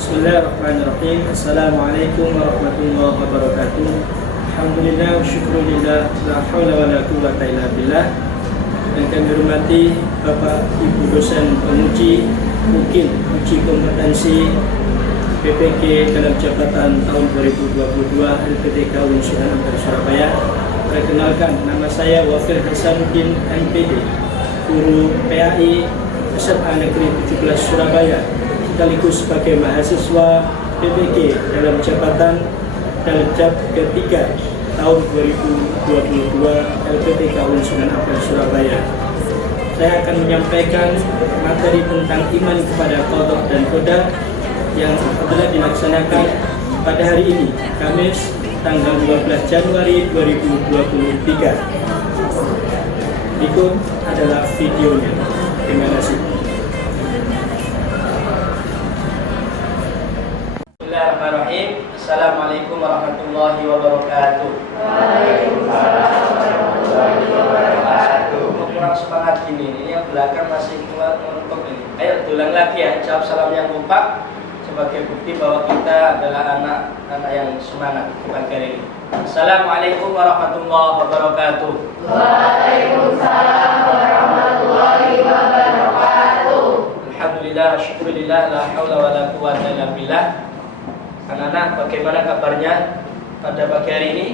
Bismillahirrahmanirrahim. Assalamualaikum warahmatullahi wabarakatuh. Alhamdulillah wa syukurillah, la haula wa la quwwata illa billah. Yang kami hormati Bapak Ibu dosen penguji, mungkin uji kompetensi PPG dalam jabatan tahun 2022 LPTK Universitas Ampel Surabaya. Perkenalkan, nama saya Wafil Hasanuddin MPD, guru PAI SMA Negeri 17 Surabaya, sekaligus sebagai mahasiswa PPG dalam jabatan Daljab ketiga tahun 2022 LPTK Universitas Ampel Surabaya. Saya akan menyampaikan materi tentang iman kepada qadha dan qadar yang telah dilaksanakan pada hari ini, Kamis tanggal 12 Januari 2023. Berikut adalah videonya. Terima kasih. Bismillahirrahmanirrahim. Assalamualaikum warahmatullahi wabarakatuh. Waalaikumsalam warahmatullahi wabarakatuh. Kurang semangat gini, ini yang belakang masih menonton ini. Ayo ulang lagi ya, jawab salam yang kompak sebagai bukti bahwa kita adalah anak-anak yang semangat pagi hari ini. Assalamualaikum warahmatullahi wabarakatuh. Waalaikumsalam warahmatullahi wabarakatuh. Alhamdulillah, syukurillah, la haula wa la quwwata illa billah. Anak-anak, bagaimana kabarnya pada pagi hari ini?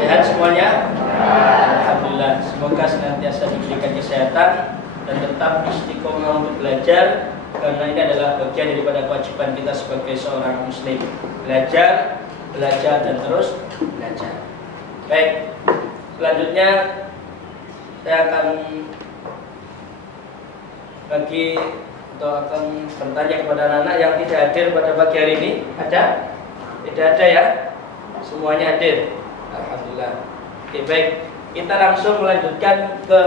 Sehat semuanya? Alhamdulillah. Semoga senantiasa diberikan kesehatan dan tetap istiqomah untuk belajar, karena ini adalah bagian daripada kewajiban kita sebagai seorang muslim. Belajar, dan terus belajar. Baik, selanjutnya saya akan akan bertanya kepada anak-anak yang tidak hadir pada pagi hari ini. Ada? Tidak ada ya? Semuanya hadir. Alhamdulillah. Oke, baik. Kita langsung melanjutkan ke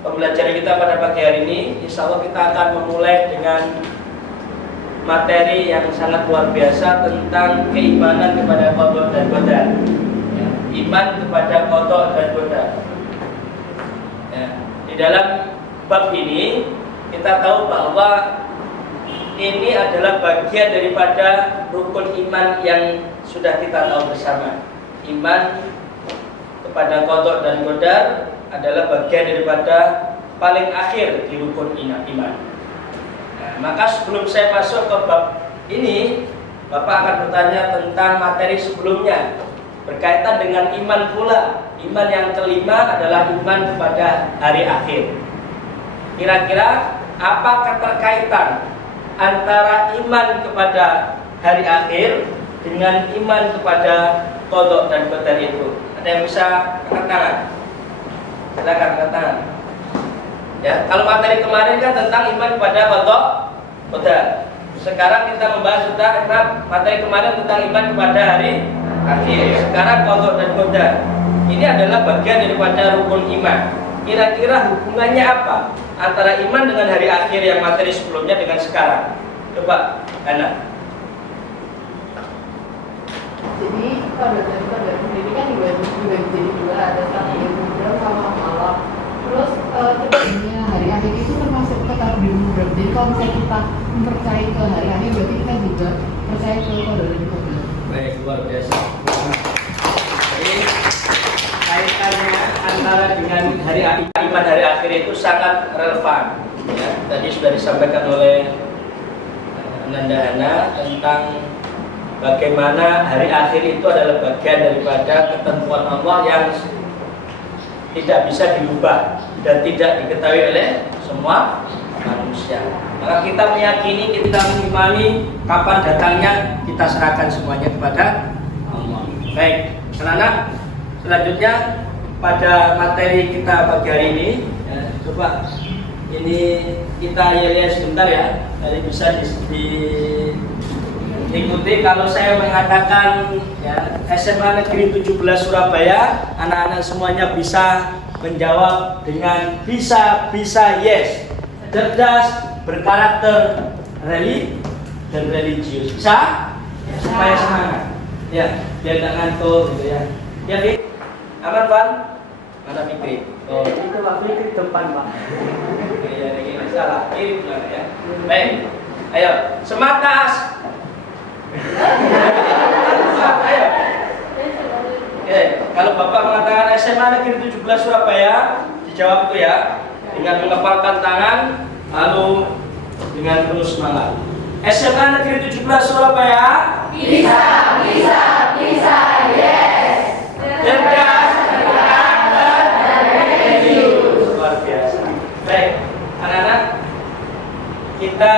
pembelajaran kita pada pagi hari ini. Insya Allah kita akan memulai dengan materi yang sangat luar biasa tentang keimanan kepada qadha dan qadar. Ya, iman kepada qadha dan qadar. Ya, di dalam bab ini kita tahu bahwa ini adalah bagian daripada rukun iman yang sudah kita tahu bersama. Iman kepada qadha dan qadar adalah bagian daripada paling akhir di rukun iman. Nah, maka sebelum saya masuk ke bab ini, Bapak akan bertanya tentang materi sebelumnya berkaitan dengan iman pula. Iman yang kelima adalah iman kepada hari akhir. Kira-kira apa keterkaitan antara iman kepada hari akhir dengan iman kepada qadha dan qadar itu? Ada yang bisa angkat tangan? Silakan angkat tangan. Ya, kalau materi kemarin kan tentang iman kepada qadha qadar. Sekarang kita membahas tentang materi kemarin tentang iman kepada hari akhir. Sekarang qadha dan qadar. Ini adalah bagian daripada rukun iman. Kira-kira hubungannya apa antara iman dengan hari akhir yang materi sebelumnya dengan sekarang? Coba, Ana. Jadi qadha dan qadar ini kan dibagi jadi dua, ada satu yang mudhaf sama malam. Terus sebenarnya hari akhir itu termasuk ke takdir mudhaf. Jadi kalau misalnya kita mempercayai ke hari akhir, berarti kita juga percaya ke qadha dan qadar. Baik, luar biasa. Jadi kaitannya antara dengan hari iman hari akhir itu sangat relevan. Ya, tadi sudah disampaikan oleh Nanda Hana tentang bagaimana hari akhir itu adalah bagian daripada ketentuan Allah yang tidak bisa dirubah dan tidak diketahui oleh semua manusia. Maka kita meyakini, kita mengimani kapan datangnya, kita serahkan semuanya kepada Allah. Baik, anak-anak, selanjutnya pada materi kita pagi hari ini, ya, coba ini kita lihat sebentar ya. Jadi bisa ikuti kalau saya mengatakan ya, SMA Negeri 17 Surabaya, anak-anak semuanya bisa menjawab dengan bisa yes, cerdas, berkarakter, dan religius. Bisa? Ya, supaya semangat. Ya, biar tidak ngantuk gitu ya. Ya, Fik. Aman, Pak? Mana Fikri? Oh, itu Pak Fikri depan, Pak. Iya, ini salah. Kiri pula ya. Baik. Ayo, sematas. Ayo. Oke, kalau Bapak mengatakan SMA Negeri 17 Surabaya, dijawab itu ya. Dengan mengepalkan tangan, lalu dengan penuh semangat. SMA Negeri 17 Surabaya. Bisa, yes. Cerdas, berkarakter, dan religius. Luar biasa. Baik, anak-anak, kita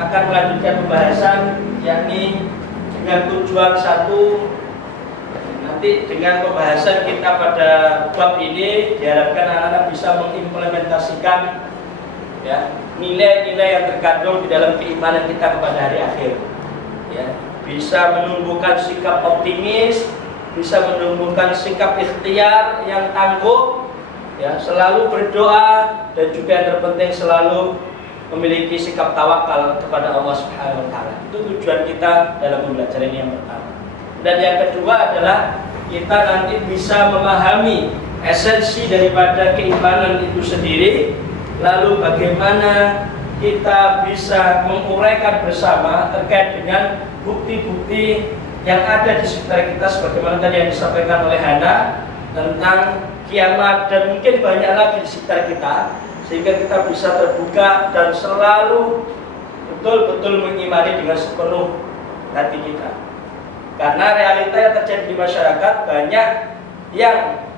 akan melanjutkan pembahasan, yakni dengan tujuan satu. Nanti dengan pembahasan kita pada bab ini diharapkan anak-anak bisa mengimplementasikan ya nilai-nilai yang terkandung di dalam keimanan kita kepada hari akhir. Ya, bisa menumbuhkan sikap optimis, bisa menumbuhkan sikap ikhtiar yang tangguh, ya, selalu berdoa, dan juga yang terpenting selalu memiliki sikap tawakal kepada Allah Subhanahu wa taala. Itu tujuan kita dalam belajar ini yang pertama. Dan yang kedua adalah kita nanti bisa memahami esensi daripada keimanan itu sendiri, lalu bagaimana kita bisa menguraikan bersama terkait dengan bukti-bukti yang ada di sekitar kita, sebagaimana tadi yang disampaikan oleh Hana tentang kiamat dan mungkin banyak lagi di sekitar kita, sehingga kita bisa terbuka dan selalu betul-betul mengimani dengan sepenuh hati kita. Karena realita yang terjadi di masyarakat banyak yang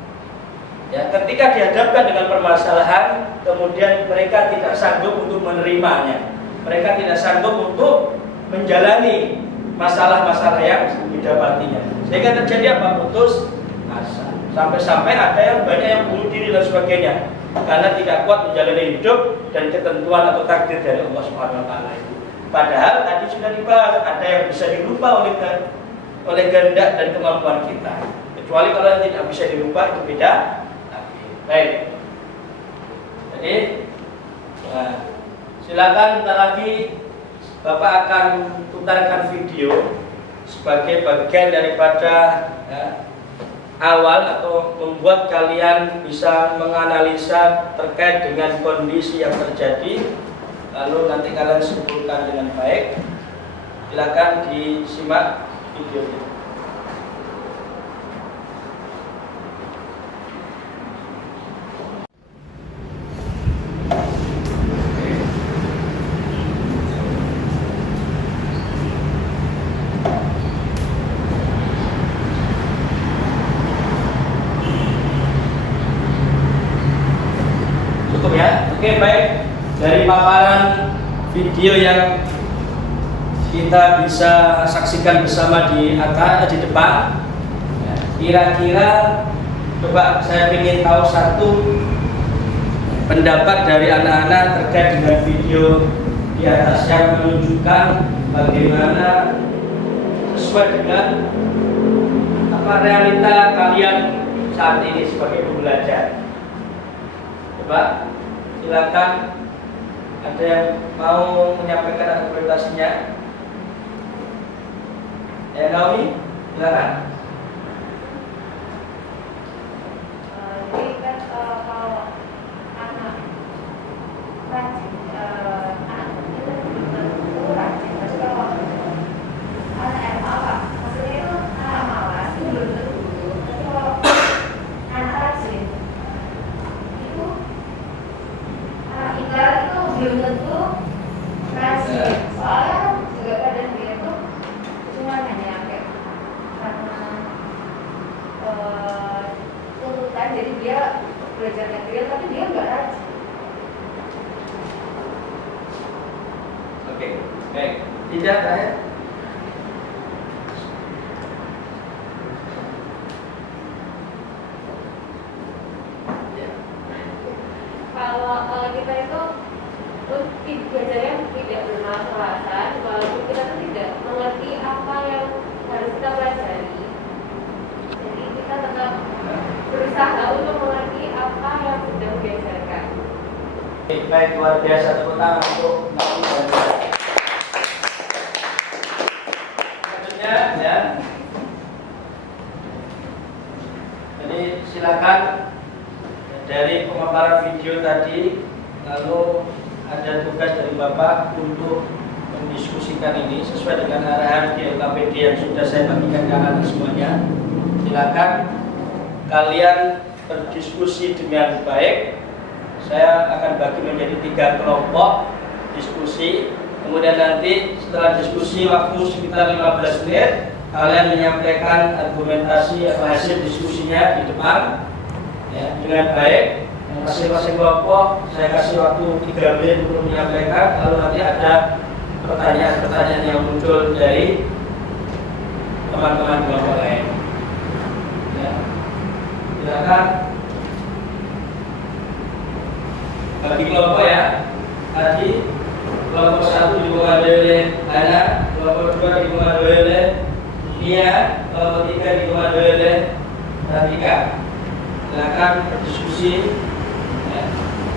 ya, ketika dihadapkan dengan permasalahan, kemudian mereka tidak sanggup untuk menerimanya. Mereka tidak sanggup untuk menjalani masalah-masalah yang didapatinya. Sehingga terjadi apa? Putus asa. Sampai-sampai ada yang banyak yang bunuh diri dan sebagainya, karena tidak kuat menjalani hidup dan ketentuan atau takdir dari Allah Subhanahu wa taala itu. Padahal tadi sudah dibahas, ada yang bisa dilupa oleh kehendak dan kemampuan kita. Kecuali kalau yang tidak bisa dirubah, itu beda. Baik. Jadi, silakan bentar lagi Bapak akan putarkan video sebagai bagian daripada ya, awal atau membuat kalian bisa menganalisa terkait dengan kondisi yang terjadi, lalu nanti kalian simpulkan dengan baik. Silakan disimak videonya. Cukup ya? Oke, baik. Dari paparan video yang kita bisa saksikan bersama di depan, kira-kira coba saya ingin tahu satu pendapat dari anak-anak terkait dengan video di atas yang menunjukkan bagaimana sesuai dengan apa realita kalian saat ini sebagai pembelajar. Coba silakan, ada yang mau menyampaikan argumentasinya? Ya, Naomi, silakan. Jadi kan kalau anak rajin, anak itu belum tentu rajin. Tapi kalau anak yang malas, maksudnya itu anak malas itu belum tentu. Tapi kalau anak rajin itu anak ikhlas itu belum tentu rajin. Soalnya juga kadang dia tuh cuma hanya kayak karena tuntutan, jadi dia belajar material tapi dia nggak rajin. Oke, baik. Tidak ya? Kalau kita itu belajarnya tidak bermasalahkan, walaupun kita tuh tidak mengerti apa yang harus kita pelajari. Jadi kita tetap berusaha untuk mengerti apa yang sudah diajarkan. Baik, luar biasa, tepuk tangan untuk selanjutnya ya. Jadi silakan dari pemaparan video tadi, lalu ada tugas dari Bapak untuk mendiskusikan ini sesuai dengan arahan di LKPD yang sudah saya bagikan ke anak semuanya. Silakan kalian berdiskusi dengan baik. Saya akan bagi menjadi 3 kelompok diskusi. Kemudian nanti setelah diskusi waktu sekitar 15 menit, kalian menyampaikan argumentasi atau hasil diskusinya di depan ya, dengan baik. Masing-masing kelompok saya kasih waktu 3 menit untuk menyampaikan. Lalu nanti ada pertanyaan-pertanyaan yang muncul dari teman-teman kelompok lain. Ya. Silakan bagi kelompok ya. Tadi kelompok 1 dikomandoi oleh Ana, kelompok 2 dikomandoi oleh Mia, kelompok 3 dikomandoi oleh Ratika. Silakan berdiskusi. Ya.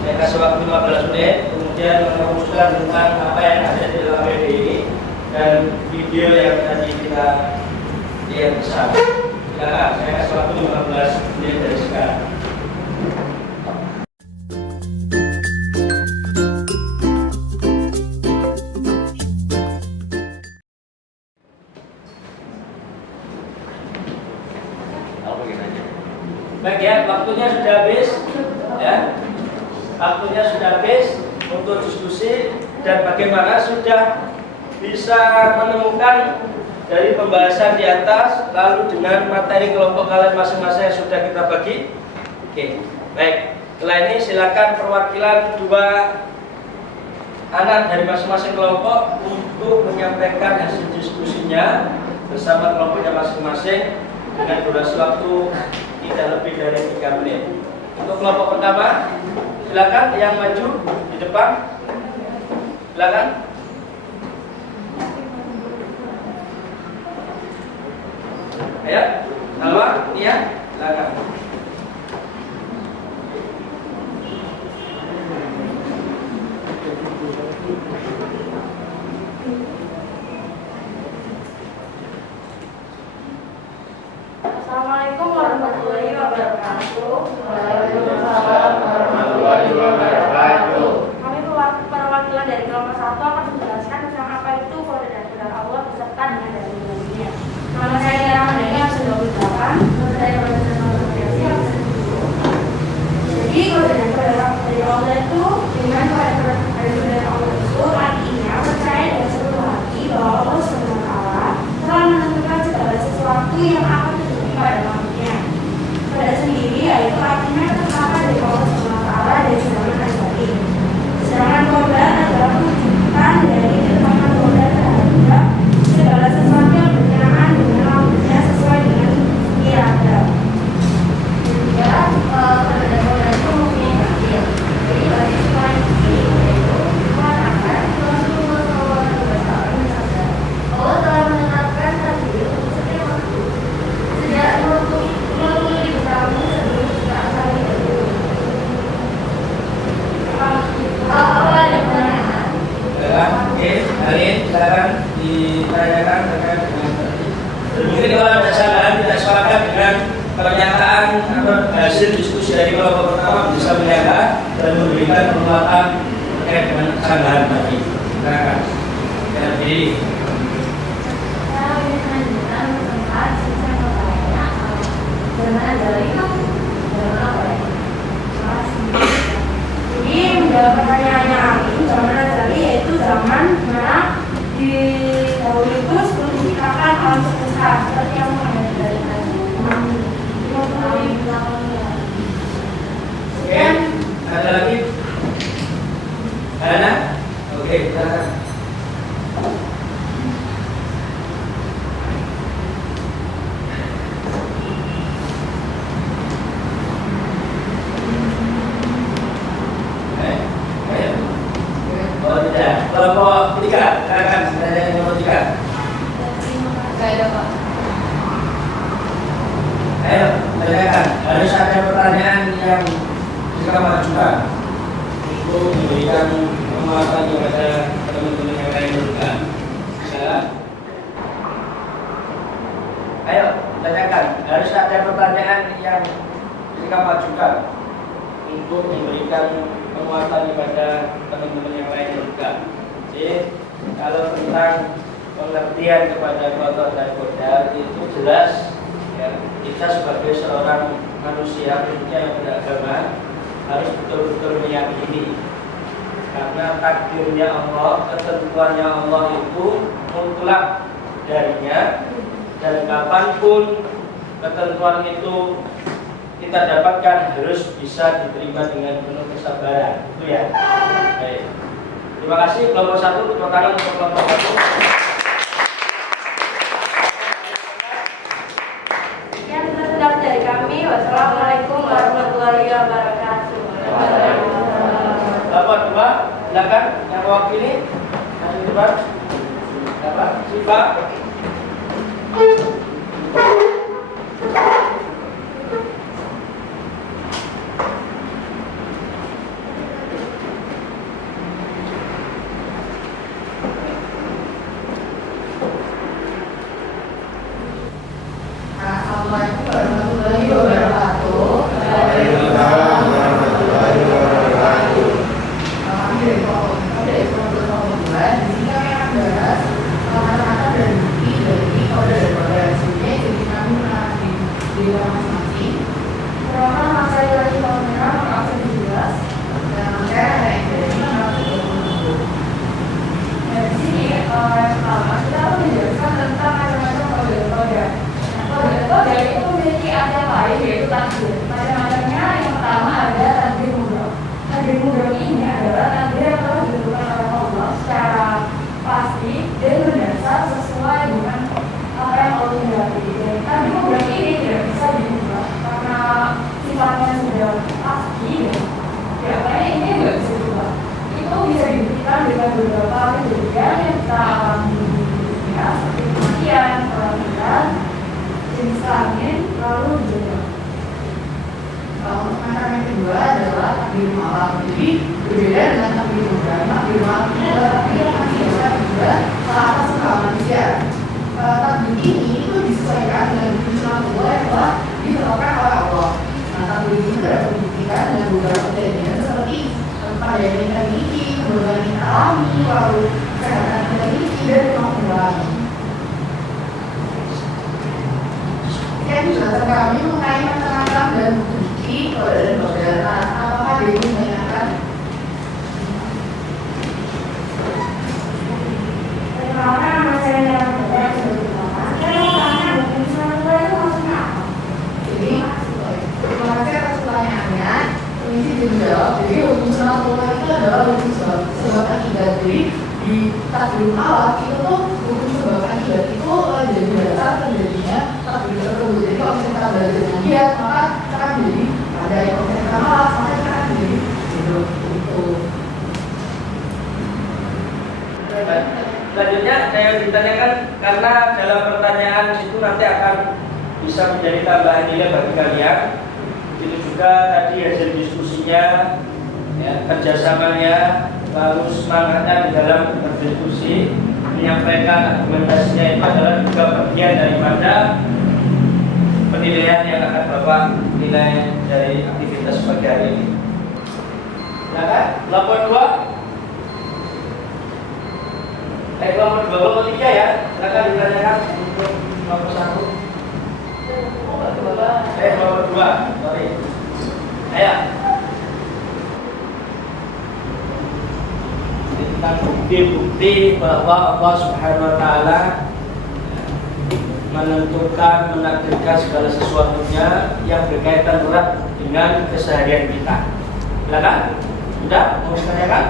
Saya kasih waktu 15 menit, kemudian merumuskan tentang apa yang ada di dalam PD ini dan video yang tadi kita lihat bersama. Silakan, saya kasih waktu 15 menit dari sekarang. Baik ya, waktunya sudah habis ya. Waktunya sudah habis untuk diskusi dan bagaimana sudah bisa menemukan dari pembahasan di atas lalu dengan materi kelompok kalian masing-masing yang sudah kita bagi. Oke, baik. Setelah ini silakan perwakilan 2 anak dari masing-masing kelompok untuk menyampaikan hasil diskusinya bersama kelompoknya masing-masing dengan durasi waktu tidak lebih dari 3 menit. Untuk kelompok pertama, silakan yang maju di depan. Silakan. Ayo, Salwa, Nia, silakan. Assalamualaikum warahmatullahi wabarakatuh. Waalaikumsalam warahmatullahi wabarakatuh. Kami perwakilan dari kelompok 1 akan menjelaskan tentang apa itu koordinator Allah beserta dengan dalil-dalilnya. Nama saya Tiara Mandani absen 28, dari Organisasi Organisasi absen 10. Jadi koordinator dari Allah itu dengan koordinator Allah itu artinya percaya dengan seluruh hati bahwa Allah SWT telah menentukan segala sesuatu yang akan terjadi pada manusia. Pada sendiri yaitu artinya ketetapan dari Allah SWT dari zaman azali. Sedangkan kodrat adalah wujudkan dari ketetapan kodrat terhadap segala sesuatu yang berkenaan dengan manusia sesuai dengan irada. Juga kodrat itu mempunyai takdir. Jadi bagi semua ini yaitu mengatakan Rasulullah SAW bersabda, Allah telah menetapkan takdir untuk setiap makhluk sejak 20.000 tahun sebelum ciptaan langit dan bumi. Apa ada pertanyaan? Oke, hari silakan ditanyakan terkait dengan tadi. Mungkin kalau ada kesalahan tidak sepakat dengan pernyataan atau hasil diskusi dari kelompok pertama bisa menyangka dan memberikan penguatan terkait dengan kesalahan tadi. Silakan. Jadi Saya ingin menanyakan tentang sisa pertanyaan dengan dari zaman apa ya? Jadi menjawab pertanyaannya Amin, zaman Azali yaitu zaman mana di dahulu itu sebelum diciptakan alam semesta seperti yang mengenai dari tadi. oke, ada lagi? Ada? Oke, silakan. Oh tidak, kelompok 3, silakan. Ada yang nomor 3. harus ada pertanyaan yang kita majukan untuk memberikan penguatan kepada teman-teman yang lain juga. Ya. Ayo, tanyakan. Harus ada pertanyaan yang kita majukan untuk memberikan penguatan kepada teman-teman yang lain juga. Jadi, kalau tentang pengertian kepada qada dan qadar itu jelas ya, kita sebagai seorang manusia khususnya yang beragama harus betul-betul meyakini karena takdirnya Allah, ketentuannya Allah itu mutlak darinya, dan kapanpun ketentuan itu kita dapatkan harus bisa diterima dengan penuh kesabaran. Itu ya. Baik. Terima kasih kelompok 1, tepuk tangan untuk kelompok 1. Sekian sudah dari kami. Wassalamualaikum warahmatullahi wabarakatuh. Kelompok 2, silakan yang mewakili. Masuk depan. Siapa? Siapa? Assalamualaikum warahmatullahi wabarakatuh. Dari kelompok 2, di sini kami akan bahas kata-kata dan bukti dari kode dan kode hasilnya. Jadi kami mengenai di masing-masing. Pertama, masa dari kamera maka jelas. Dan saya ada yang dari Dari sini, yang pertama kita akan menjelaskan tentang macam-macam kode-kode. Kode itu memiliki arti yang lain, yaitu takdir. Macam-macamnya yang pertama ada takdir mudhaf. Takdir mudhaf ini adalah takdir yang telah ditentukan oleh Allah secara pasti dan berdasar sesuai dengan apa yang Allah kehendaki. Dan takdir mudhaf ini tidak bisa diubah karena sifatnya sudah pasti. Ya, makanya ini nggak bisa diubah. Itu bisa dibuktikan dengan beberapa kejadian yang kita alami di dunia seperti kematian, kelahiran, jenis kelamin, lalu juga. Untuk macam yang kedua adalah takdir malam. Jadi berbeda dengan takdir mudhaf. Takdir malam ini adalah takdir yang masih bisa diubah atas segala manusia. Takdir ini itu disesuaikan dengan keputusan Allah yang telah ditetapkan oleh Allah. Nah, takdir ini dapat dibuktikan dengan beberapa kejadian seperti pada yang kita miliki, kemudian kita alami, lalu kesehatan kita miliki, dan kemampuan. Sekian penjelasan kami mengenai macam-macam dan bukti kode dan kode. Nah, apakah dia menanyakan? Pertama, nama saya dalam kode yang sudah pertama. Saya mau tanya, bukan suara itu maksudnya apa? Jadi, terima kasih atas pertanyaannya. Permisi dijawab. Jadi, hukum sunatullah itu adalah hukum sebab akibat. Jadi, di takdir alam itu tuh hukum sebab akibat itu jadi dasar terjadinya takdir tersebut. Jadi, kalau kita belajar dia, maka kita akan jadi ada yang kita malas, maka kita akan jadi hidup itu. Selanjutnya saya ditanyakan karena dalam pertanyaan itu nanti akan bisa menjadi tambahan nilai bagi kalian. Itu juga tadi hasil diskusinya, ya, kerjasamanya, lalu semangatnya di dalam berdiskusi, menyampaikan argumentasinya itu adalah juga bagian daripada penilaian yang akan Bapak nilai dari aktivitas pagi hari ini. Silakan, kelompok 2. Kelompok 2, kelompok 3 ya. Silakan ditanyakan untuk kelompok 1. Kelompok 2, sorry. Ayo. Tentang bukti-bukti bahwa Allah Subhanahu wa Ta'ala menentukan, menakdirkan segala sesuatunya yang berkaitan erat dengan keseharian kita. Silakan. Sudah? Mau ditanyakan?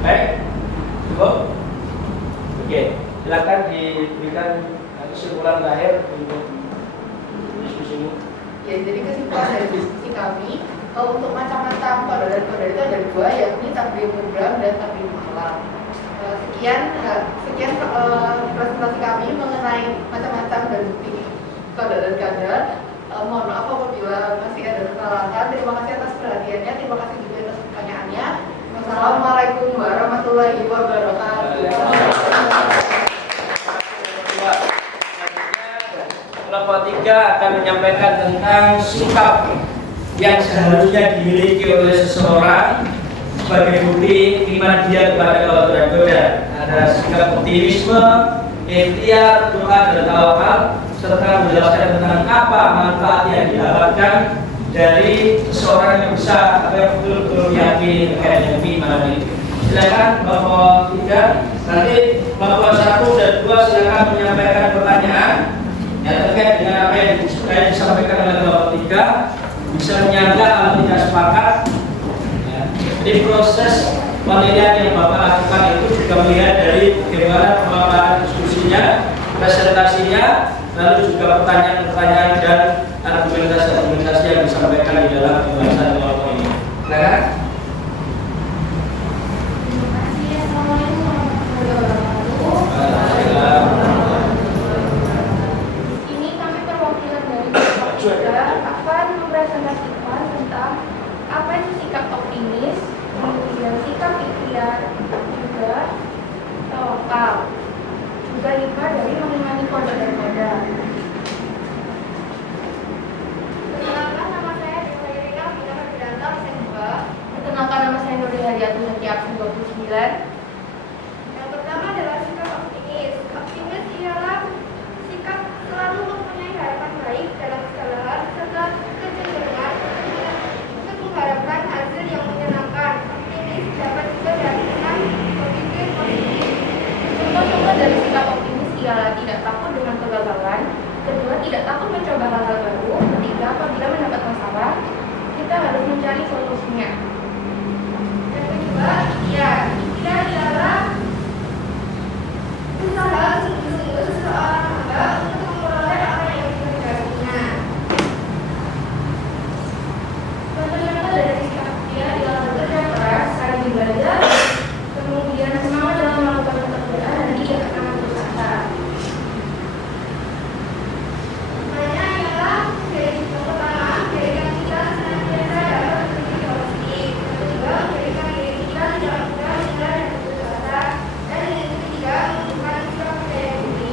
Baik, cukup. Oke, silakan diberikan kesimpulan terakhir untuk diskusimu. Ya, jadi kesimpulan dari diskusi kami, untuk macam-macam kode dan kode itu ada dua, yakni takdir mudhaf dan takdir malam. Sekian sekian presentasi kami mengenai macam-macam dan bukti kode dan kadar. Mohon maaf apabila masih ada kesalahan. Terima kasih atas perhatiannya, terima kasih juga atas pertanyaannya. Wassalamualaikum warahmatullahi wabarakatuh. Kelompok 3 akan menyampaikan tentang sikap yang seharusnya dimiliki oleh seseorang sebagai bukti iman dia kepada Allah dan Buddha. Ada sikap optimisme, ikhtiar, doa dan tawakal, serta menjelaskan tentang apa manfaat yang didapatkan dari seseorang yang bisa betul-betul yakin terkait dengan keimanan ini. Silakan Bapak 3, nanti Bapak 1 dan 2 silakan menyampaikan pertanyaan yang terkait dengan apa yang disampaikan oleh Bapak 3, bisa menyanggah atau tidak sepakat. Jadi proses penilaian yang Bapak lakukan itu juga melihat dari bagaimana pemaparan diskusinya, presentasinya, lalu juga pertanyaan-pertanyaan dan argumentasi-argumentasi yang disampaikan di dalam pembahasan kelompok ini. Silakan. Terima kasih. Assalamualaikum warahmatullahi wabarakatuh. Ini kami perwakilan dari kelompok 3 akan mempresentasikan tentang apa itu sikap optimis, kemudian sikap ikhtiar, juga tawakal, juga hikmah dari mengimani kode dan kadar. Perkenalkan, nama saya Dewa Irina Bina Ferdinanda, S2. Perkenalkan, nama saya Nuri Hadiatul Haki Absen 29. Yang pertama adalah sikap optimis. Optimis ialah sikap selalu mempunyai harapan baik dalam segala hal serta kecenderungan untuk mengharapkan hasil yang menyenangkan. Optimis dapat juga diartikan berpikir positif. Contoh-contoh dari sikap optimis ialah tidak takut dengan kegagalan, kedua tidak takut mencoba hal-hal baru, ketiga apabila mendapat masalah kita harus mencari solusinya. Yang kedua, ikhtiar adalah usaha sungguh-sungguh seseorang hamba untuk memperoleh apa yang dikehendaki. Contoh-contoh dari sikap ikhtiar adalah bekerja keras, saling ibadah, kemudian semangat dalam melakukan pekerjaan dan tidak pernah putus asa. Maknanya ialah yang pertama, jadikan kita senantiasa dapat berpikir positif. Yang kedua, jadikan diri kita tidak mudah menyerah dan putus asa. Dan yang ketiga, menunjukkan sikap percaya diri.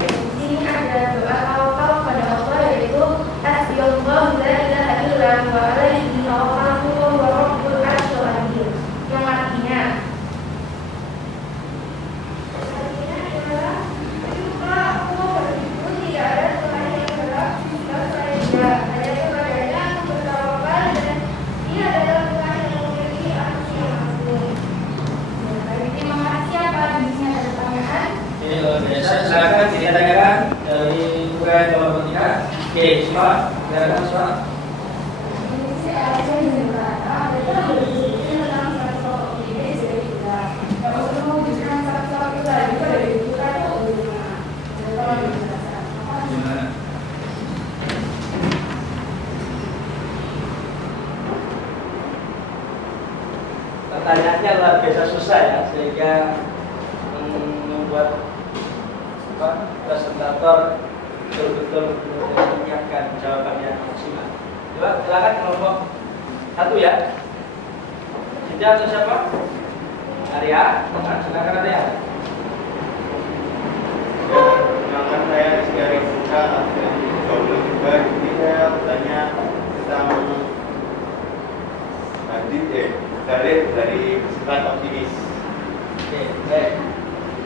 Di sini ada doa tawakal kepada Allah, yaitu Hasbiyallahu la ilaha illa huwa alaihi tawakkaltu wa huwa rabbul arsyil azim. Yang artinya adalah bersyukurlah aku bersyukur tidak ada Tuhan yang berhak disembah selain Dia. Hanya kepadanya aku bertawakal dan Dia adalah Tuhan yang memiliki arsy yang agung. Terima kasih. Apabila di sini ada pertanyaan, Silakan ditanyakan dari bukan kelompok 3. Oke, silakan. Silakan, silakan. Pertanyaannya luar biasa susah ya, sehingga membuat presentator betul-betul menyiapkan jawaban yang maksimal. Coba silakan kelompok 1 ya. Cinta atau siapa? Arya, silakan Arya. Perkenalkan saya Rizky Arya Putra, absen 12 juga. Jadi saya bertanya tentang dalil dari sifat optimis. Oke, baik.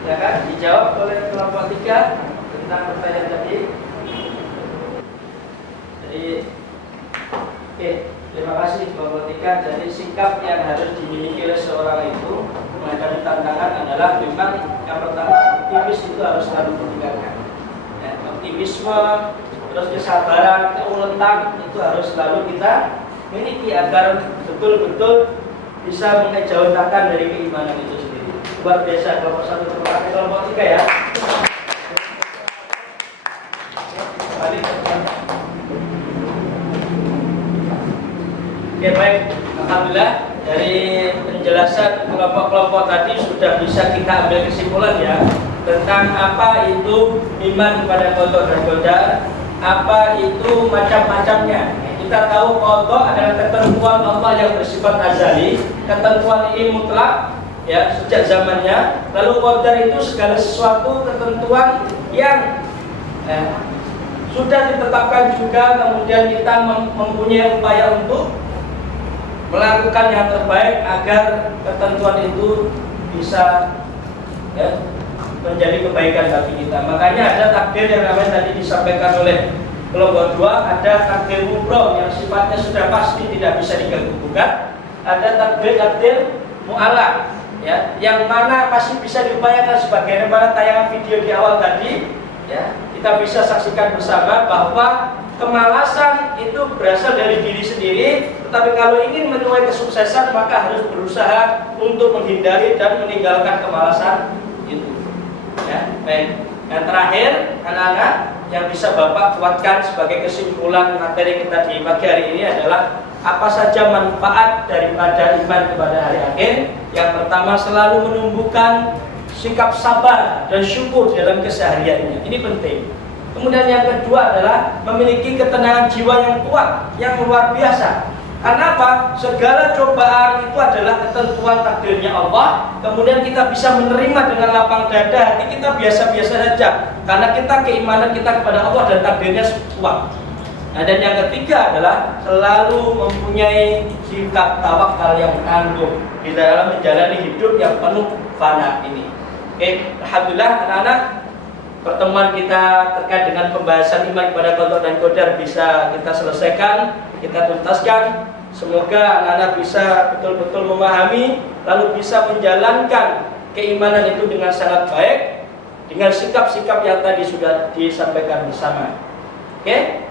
Silakan dijawab oleh kelompok 3 tentang pertanyaan tadi. Jadi, oke, terima kasih kelompok 3. Jadi sikap yang harus dimiliki oleh seorang itu menghadapi tantangan adalah memang yang pertama optimis itu harus selalu ditingkatkan. Ya, optimisme, terus kesabaran, keuletan itu harus selalu kita miliki agar betul-betul bisa mengejawantahkan dari keimanan itu sendiri. Luar biasa kelompok 1 terpakai kelompok 3 ya. Balik. Oke, baik. Alhamdulillah dari penjelasan kelompok-kelompok tadi sudah bisa kita ambil kesimpulan ya tentang apa itu iman kepada qada dan qadar, apa itu macam-macamnya. Kita tahu qada adalah ketentuan Allah yang bersifat azali, ketentuan ini mutlak ya sejak zamannya. Lalu qadar itu segala sesuatu ketentuan yang sudah ditetapkan juga, kemudian kita mempunyai upaya untuk melakukan yang terbaik agar ketentuan itu bisa ya, menjadi kebaikan bagi kita. Makanya ada takdir yang namanya tadi disampaikan oleh kelompok 2, ada takdir mubrom yang sifatnya sudah pasti tidak bisa diganggu-gugat, ada takdir mu'alaq ya, yang mana masih bisa diupayakan sebagaimana tayangan video di awal tadi ya. Kita bisa saksikan bersama bahwa kemalasan itu berasal dari diri sendiri, tetapi kalau ingin menuai kesuksesan maka harus berusaha untuk menghindari dan meninggalkan kemalasan itu. Ya, baik. Yang terakhir, anak-anak yang bisa Bapak kuatkan sebagai kesimpulan materi kita di pagi hari ini adalah apa saja manfaat daripada iman kepada hari akhir. Yang pertama, selalu menumbuhkan sikap sabar dan syukur dalam kesehariannya. Ini penting. Kemudian yang kedua adalah memiliki ketenangan jiwa yang kuat, yang luar biasa. Karena apa? Segala cobaan itu adalah ketentuan takdirnya Allah. Kemudian kita bisa menerima dengan lapang dada, hati kita biasa-biasa saja. Karena kita keimanan kita kepada Allah dan takdirnya kuat. Nah, dan yang ketiga adalah selalu mempunyai sikap tawakal yang tangguh di dalam menjalani hidup yang penuh fana ini. Oke, alhamdulillah anak-anak, pertemuan kita terkait dengan pembahasan iman kepada qada dan qadar bisa kita selesaikan, kita tuntaskan. Semoga anak-anak bisa betul-betul memahami, lalu bisa menjalankan keimanan itu dengan sangat baik, dengan sikap-sikap yang tadi sudah disampaikan bersama. Oke,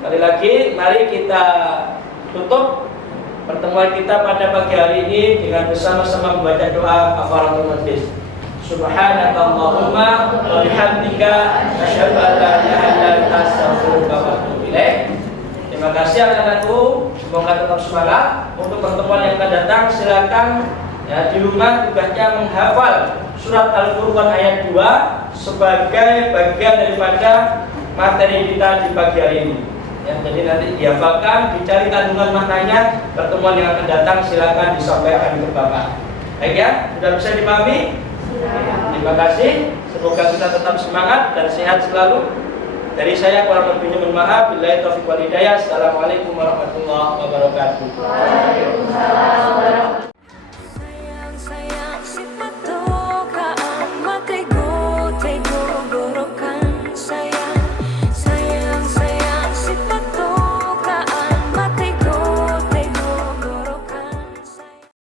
sekali lagi mari kita tutup pertemuan kita pada pagi hari ini dengan bersama-sama membaca doa kafaratul majlis. Subhanakallahumma wa bihamdika asyhadu an la ilaha illa anta astaghfiruka wa atubu ilaik. Terima kasih anak-anakku, semoga tetap semangat. Untuk pertemuan yang akan datang silakan ya, di rumah tugasnya menghafal surat Al-Qur'an ayat 2 sebagai bagian daripada materi kita di pagi hari ini. Ya, jadi nanti dihafalkan, dicari kandungan maknanya. Pertemuan yang akan datang silakan disampaikan ke Bapak. Baik ya, sudah bisa dipahami? Terima kasih. Semoga kita tetap semangat dan sehat selalu. Dari saya kurang lebihnya mohon maaf. Billahi taufiq wal hidayah. Assalamualaikum warahmatullahi wabarakatuh. Waalaikumsalam warahmatullahi wabarakatuh.